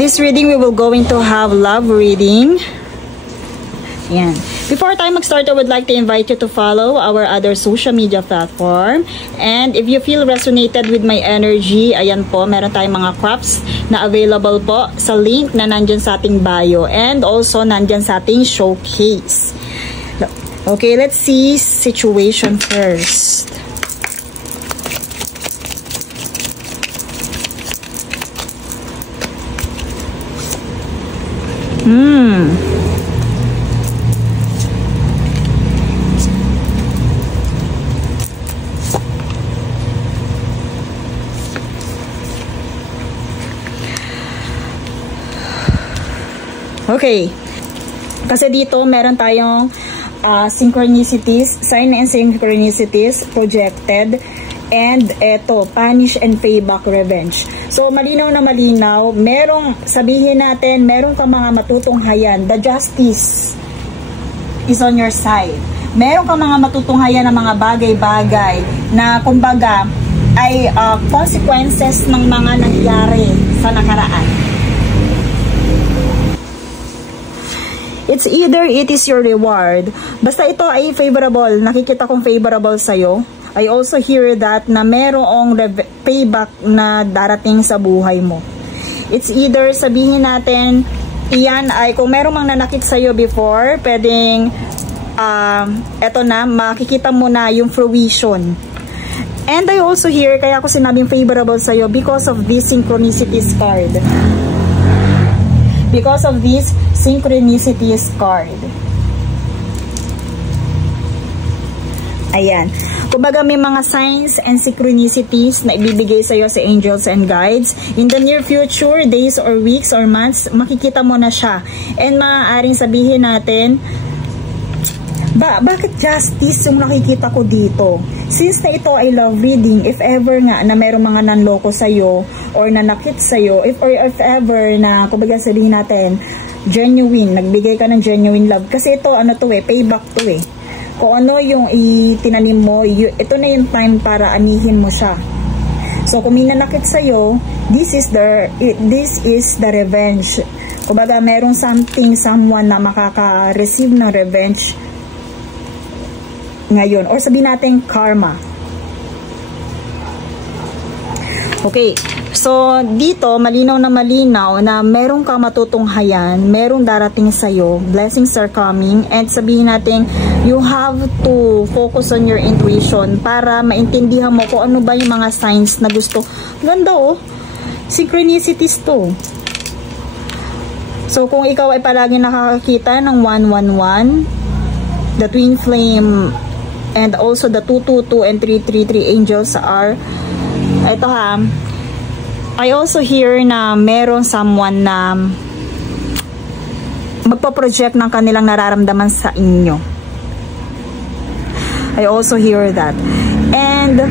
this reading, we will going to have love reading. Yan. Before tayo mag-start, I would like to invite you to follow our other social media platform. And if you feel resonated with my energy, ayan po, meron tayong mga crops na available po sa link na nandyan sa ating bio. And also, nandyan sa ating showcase. Okay, let's see situation first. Okay. Kasi dito meron tayong synchronicities, sign and synchronicities projected, and eto, punish and payback revenge. So malinaw na malinaw, merong sabihin natin, meron ka mga matutunghayan, the justice is on your side. Meron ka mga matutunghayan ng mga bagay-bagay na kumbaga ay consequences ng mga nangyari sa nakaraan. It's either it is your reward. Basta ito ay favorable. Nakikita kong favorable sa'yo. I also hear that na merong payback na darating sa buhay mo. It's either sabihin natin, iyan ay kung merong mang nanakit sa'yo before, pwedeng, eto na, makikita mo na yung fruition. And I also hear, kaya ako sinabing favorable sa'yo because of this synchronicities card. Because of this synchronicities card. Ayan. Kumbaga may mga signs and synchronicities na ibibigay sa'yo sa angels and guides. In the near future, days or weeks or months, makikita mo na siya. And maaaring sabihin natin, bakit justice yung nakikita ko dito? Since na ito ay love reading, if ever nga na mayroong mga nanloko sa'yo or nanakit sa'yo, if ever na, kumbaga sabihin natin, genuine, nagbigay ka ng genuine love. Kasi ito, ano to payback to Kung ano yung itinanim mo, ito na yung time para anihin mo siya. So, kung may nanakit sa'yo, this is the revenge. Kumbaga, merong someone na makaka-receive ng revenge ngayon, or sabihin natin karma. Okay, so dito malinaw na merong ka matutunghayan, merong darating sa'yo, blessings are coming, and sabihin natin you have to focus on your intuition para maintindihan mo kung ano ba yung mga signs na gusto. Ganda synchronicities to. So kung ikaw ay palagi nakakakita ng 111, the twin flame, and also the 222 and 333 angels are, ito I also hear na meron someone na magpo-project ng kanilang nararamdaman sa inyo. I also hear that. And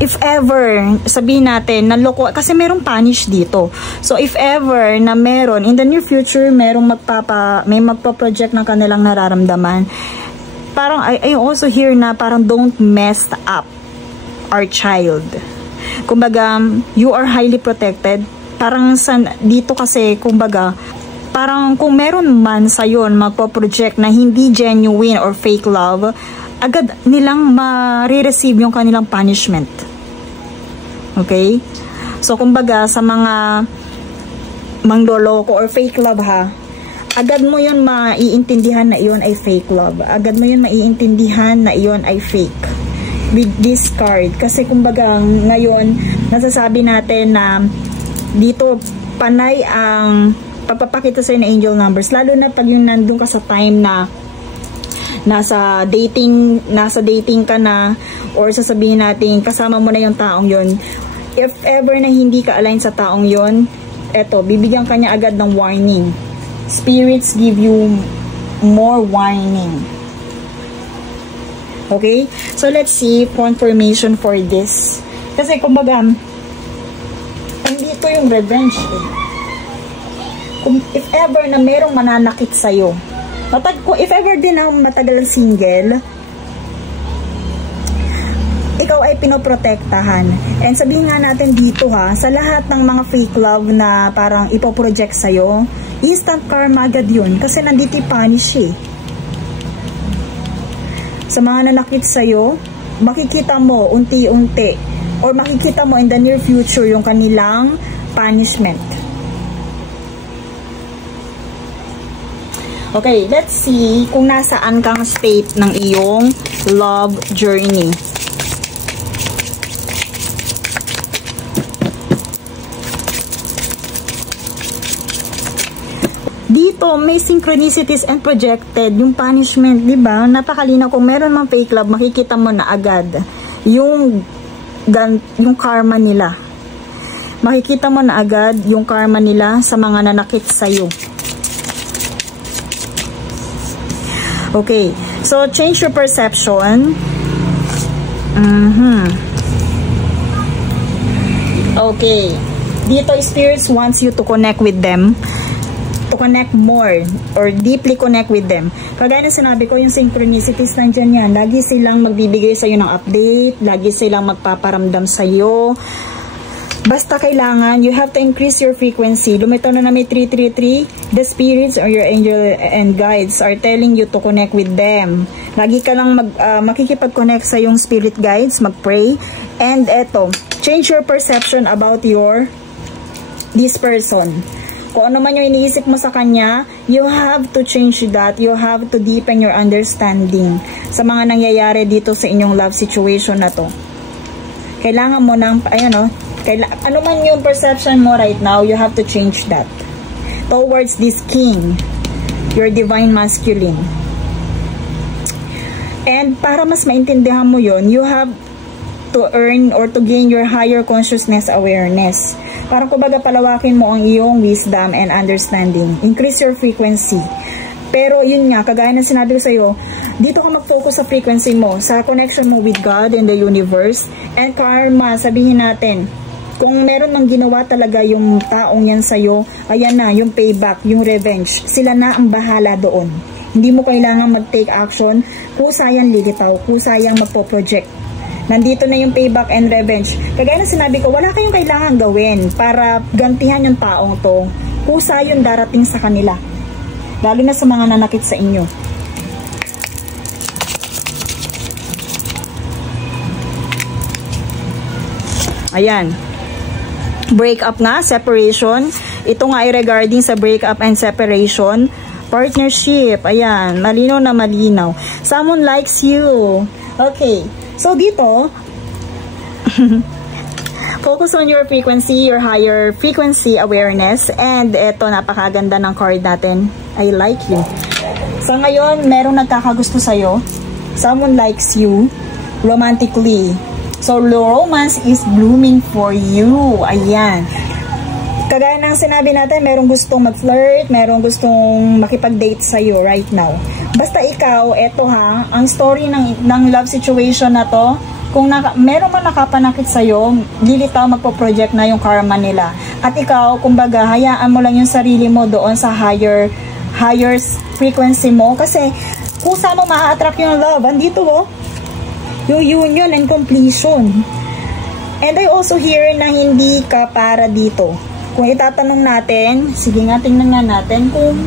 if ever, sabihin natin, naloko, kasi merong punish dito. So, if ever na meron, in the near future, merong may magpa-project ng kanilang nararamdaman, parang, I also hear na parang don't mess up our child. Kumbaga, you are highly protected. Parang dito kasi, kumbaga, parang kung meron man sayon magpa-project na hindi genuine or fake love, agad nilang ma-receive yung kanilang punishment. Okay? So, kumbaga, sa mga mangloloko or fake love agad mo yun maiintindihan na iyon ay fake love. Agad mo yun maiintindihan na iyon ay fake. With this card. Kasi, kumbaga, ngayon, nasasabi natin na dito, panay ang pagpapakita sa'yo ng angel numbers. Lalo na pag yung nandun ka sa time na nasa dating ka na, or sasabihin natin kasama mo na yung taong yon. If ever na hindi ka align sa taong yon, eto, bibigyan ka niya agad ng warning. Spirits give you more warning. Okay? So, let's see confirmation for this. Kasi, kumbaga, andito yung revenge If ever na merong mananakit sa'yo, if ever din na matagal single, ikaw ikaw ay pinoprotektahan. And sabihin nga natin dito ha, sa lahat ng mga fake love na parang ipoproject sa'yo, instant karma agad yun. Kasi nandito punish eh. Sa mga nanakit sa'yo, makikita mo unti-unti or makikita mo in the near future yung kanilang punishment. Okay, let's see kung nasaan kang state ng iyong love journey. Dito, may synchronicities and projected. Yung punishment, di ba? Napakalinaw. Kung meron mang fake love, makikita mo na agad yung karma nila. Makikita mo na agad yung karma nila sa mga nanakit sa'yo. Okay, so change your perception. Okay, dito spirits wants you to connect with them, to connect more or deeply connect with them. Kagaya na sinabi ko, yung synchronicities nandyan yan. Lagi silang magbibigay sa'yo ng update, lagi silang magpaparamdam sa'yo. Basta kailangan, you have to increase your frequency. Lumitaw na may 333. The spirits or your angel and guides are telling you to connect with them. Lagi ka lang makikipag-connect sa yung spirit guides, mag-pray. And eto, change your perception about this person. Kung ano man yung iniisip mo sa kanya, you have to change that. You have to deepen your understanding sa mga nangyayari dito sa inyong love situation na to. Kailangan mo ng, ano man yung perception mo right now, you have to change that towards this king, your divine masculine. And para mas maintindihan mo yun, you have to earn or to gain your higher consciousness awareness. Parang kumbaga palawakin mo ang iyong wisdom and understanding. Increase your frequency. Pero yun nga, kagaya ng sinabi ko sa'yo, dito ka mag-focus sa frequency mo, sa connection mo with God and the universe. And karma, sabihin natin, kung meron mang ginawa talaga yung taong yan sa'yo, ayan na, yung payback, yung revenge. Sila na ang bahala doon. Hindi mo kailangan mag-take action, kusayang lilitaw, kusayang magpo-project. Nandito na yung payback and revenge. Kagaya na sinabi ko, wala kayong kailangan gawin para gantihan yung taong to. Kusa yung darating sa kanila. Lalo na sa mga nanakit sa inyo. Ayan. Breakup nga, separation. Ito nga ay regarding sa breakup and separation. Partnership, ayan, malinaw na malinaw. Someone likes you. Okay, so dito, focus on your frequency, your higher frequency awareness. And eto, napakaganda ng card natin. I like you. So ngayon, merong nagkakagusto sa'yo. Someone likes you romantically. So, romance is blooming for you. Ayan. Kagaya ng sinabi natin, merong gustong mag-flirt, merong gustong makipag-date sa'yo right now. Basta ikaw, eto ha, ang story ng love situation na to, kung meron man nakapanakit sa'yo, lilitaw magpo-project na yung karma nila. At ikaw, kumbaga, hayaan mo lang yung sarili mo doon sa higher frequency mo. Kasi, kung saan mo ma-attract yung love, andito yung union and completion. And I also hear na hindi ka para dito. Kung itatanong natin, sige nga, tingnan nga natin kung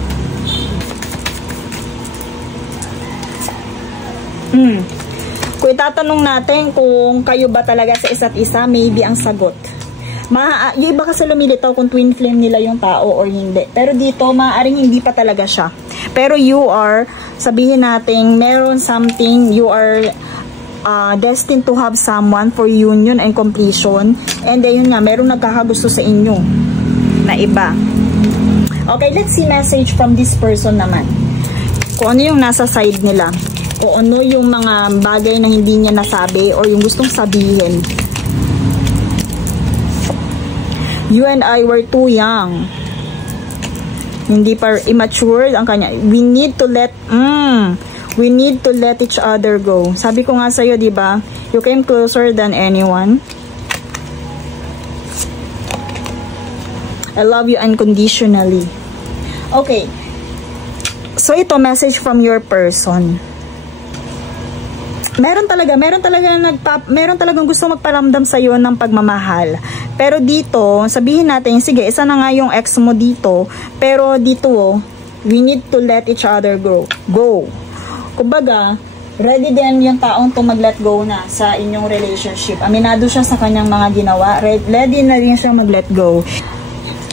kung itatanong natin kung kayo ba talaga sa isa't isa, maybe ang sagot. Yung iba kasi lumilitaw kung twin flame nila yung tao or hindi. Pero dito, maaaring hindi pa talaga siya. Pero you are, sabihin natin, meron something, you are destined to have someone for union and completion. And ayun nga, merong nagkakagusto sa inyo na iba. Okay, let's see message from this person naman. Kung ano yung nasa side nila. O ano yung mga bagay na hindi niya nasabi or yung gustong sabihin. You and I were too young. Hindi pa immature ang kanya. We need to let each other go. Sabi ko nga sa'yo, di ba? You came closer than anyone. I love you unconditionally. Okay. So, ito, message from your person. meron talagang gusto magparamdam sa iyo ng pagmamahal. Pero dito, sabihin natin, sige, isa na nga yung ex mo dito, pero dito, we need to let each other go. Kumbaga, ready din yung taong to mag-let go na sa inyong relationship. Aminado siya sa kanyang mga ginawa. Ready na rin siya mag-let go.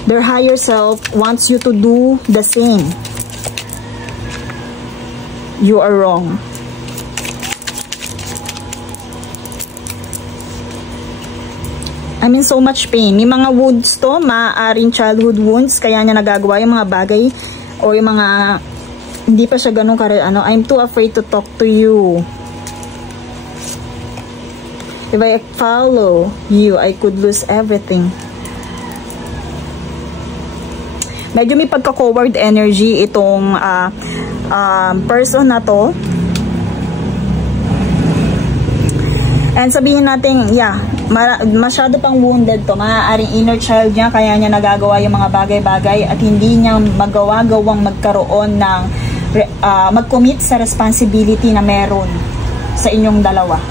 Their higher self wants you to do the same. You are wrong. I'm in so much pain. May mga wounds to, maaaring childhood wounds, kaya niya nagagawa yung mga bagay o yung mga hindi pa siya ganun I'm too afraid to talk to you. If I follow you, I could lose everything. Medyo may pagka-coward energy itong person na to. And sabihin natin, yeah, masyado pang wounded to. Maaaring inner child niya, kaya niya nagagawa yung mga bagay-bagay at hindi niya magawang magkaroon ng mag-commit sa responsibility na meron sa inyong dalawa.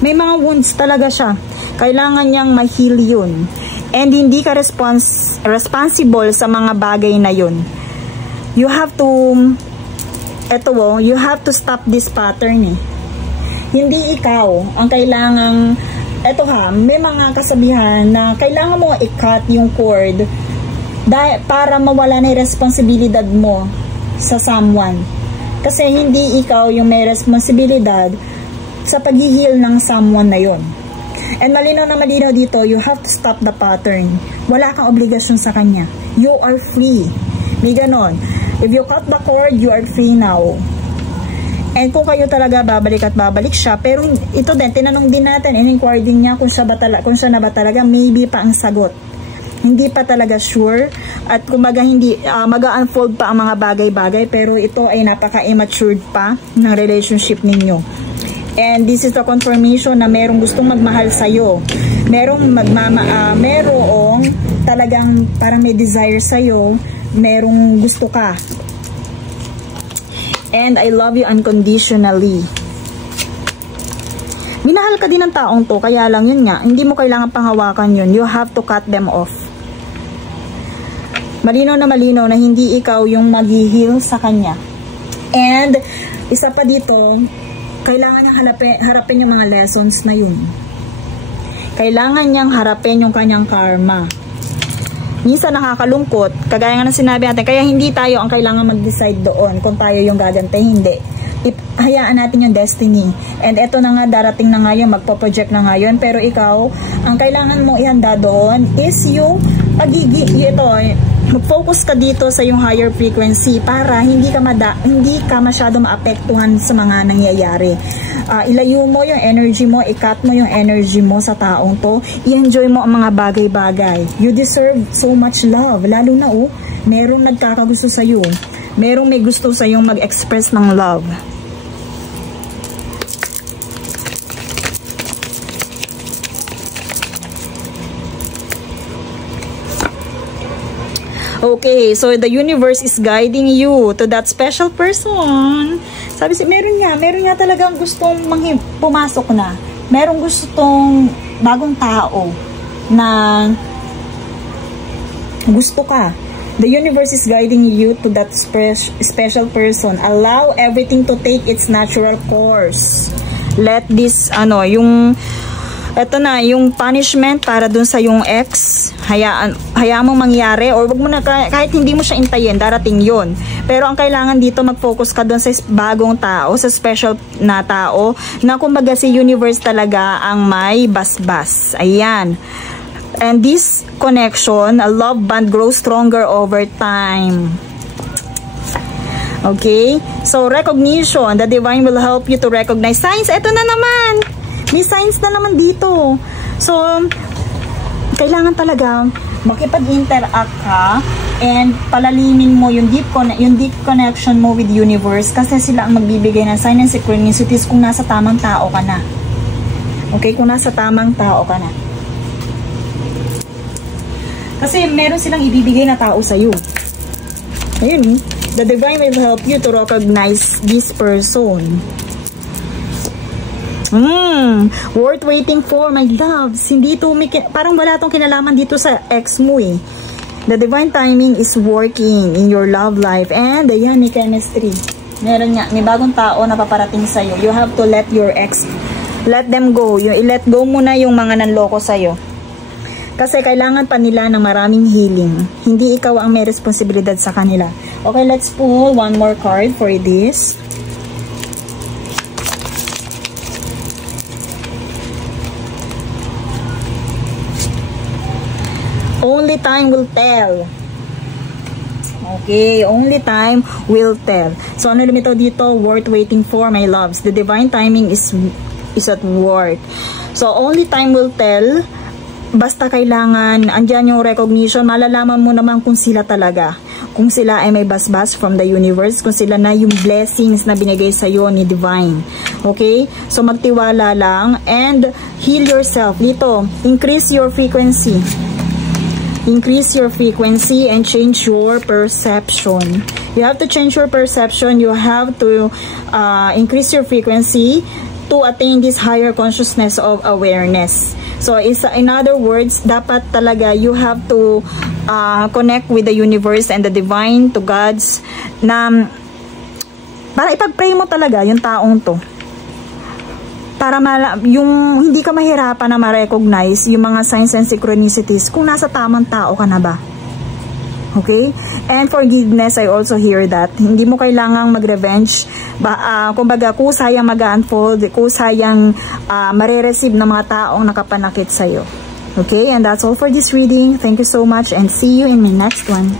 May mga wounds talaga siya. Kailangan niyang ma-heal yun. And hindi ka responsible sa mga bagay na yun. You have to you have to stop this pattern eh. Hindi ikaw ang kailangang, may mga kasabihan na kailangan mo i-cut yung cord para mawala na yung responsibilidad mo sa someone. Kasi hindi ikaw yung may responsibilidad sa pag-heal ng someone na yon. And malinaw na malinaw dito, you have to stop the pattern. Wala kang obligasyon sa kanya. You are free. May ganon. If you cut the cord, you are free now. And kung kayo talaga babalik at babalik siya, pero ito din, tinanong din natin, in-inquire din niya kung siya na ba talaga, maybe pa ang sagot. Hindi pa talaga sure, at kumbaga hindi, mag-unfold pa ang mga bagay-bagay, pero ito ay napaka-immatured pa ng relationship ninyo. And this is the confirmation na merong gustong magmahal sa'yo. Merong talagang parang may desire sa'yo, merong gusto ka. And I love you unconditionally. Minahal ka din ng taong to, kaya lang yun nga, hindi mo kailangan panghawakan yun. You have to cut them off. Malinaw na hindi ikaw yung mag-heal sa kanya. And isa pa dito, kailangan niyang harapin yung mga lessons na yun. Kailangan niyang harapin yung kanyang karma. Minsan nakakalungkot, kagaya nga ng sinabi natin, kaya hindi tayo ang kailangan mag-decide doon kung tayo yung gagante, hindi. Hayaan natin yung destiny. And eto na nga, darating na nga yun, magpo-project na nga yun, pero ikaw, ang kailangan mo ihanda doon is yung mag-focus ka dito sa yung higher frequency para hindi ka masyado maapektuhan sa mga nangyayari. Ilayo mo yung energy mo, i-cut mo yung energy mo sa taong to, i-enjoy mo ang mga bagay-bagay. You deserve so much love, lalo na merong nagkakagusto sa'yo, merong may gusto sa'yong mag-express ng love. Okay, so the universe is guiding you to that special person. Sabi meron nga talagang gustong pumasok na. Merong gustong bagong tao na gusto ka. The universe is guiding you to that special person. Allow everything to take its natural course. Let this, yung punishment para dun sa yung ex, hayaan mong mangyari, or wag mo na, kahit hindi mo siya intayin, darating yun. Pero ang kailangan dito, mag-focus ka dun sa bagong tao, sa special na tao, na kumbaga si universe talaga ang may basbas. Ayan. And this connection, a love bond, grows stronger over time. Okay? So, recognition. The divine will help you to recognize signs. Ito na naman. May signs na naman dito. So, kailangan talaga makipag-interact ka and palalimin mo yung deep connection mo with universe, kasi sila ang magbibigay ng sign and synchronicities kung nasa tamang tao ka na. Okay? Kung nasa tamang tao ka na. Kasi meron silang ibibigay na tao sa'yo. Ayun. The divine will help you to recognize this person. Worth waiting for, my loves. Hindi ito, parang wala tong kinalaman dito sa ex mo eh. The divine timing is working in your love life. And ayan, may chemistry. Meron nga, may bagong tao na paparating sa'yo. You have to let your ex, let them go. I-let go muna yung mga nanloko sa'yo. Kasi kailangan pa nila ng maraming healing. Hindi ikaw ang may responsibilidad sa kanila. Okay, let's pull one more card for this. Only time will tell. Okay, only time will tell. So, ano lumito dito? Worth waiting for, my loves. The divine timing is at work. So, only time will tell. Basta kailangan, andyan yung recognition, malalaman mo naman kung sila talaga. Kung sila ay may basbas from the universe, kung sila na yung blessings na binigay sa'yo ni divine. Okay? So, magtiwala lang and heal yourself. Dito, increase your frequency. Increase your frequency and change your perception. You have to change your perception. You have to increase your frequency to attain this higher consciousness of awareness. So, in other words, dapat talaga you have to connect with the universe and the divine, to God's, na para ipag-pray mo talaga yung taong to. Para yung hindi ka mahirapan na ma-recognize yung mga signs and synchronicities kung nasa tamang tao ka na ba. Okay? And forgiveness, I also hear that. Hindi mo kailangang mag-revenge. Kumbaga, kusayang mag-unfold, kusayang marireceive ng mga taong nakapanakit sa'yo. Okay? And that's all for this reading. Thank you so much and see you in my next one.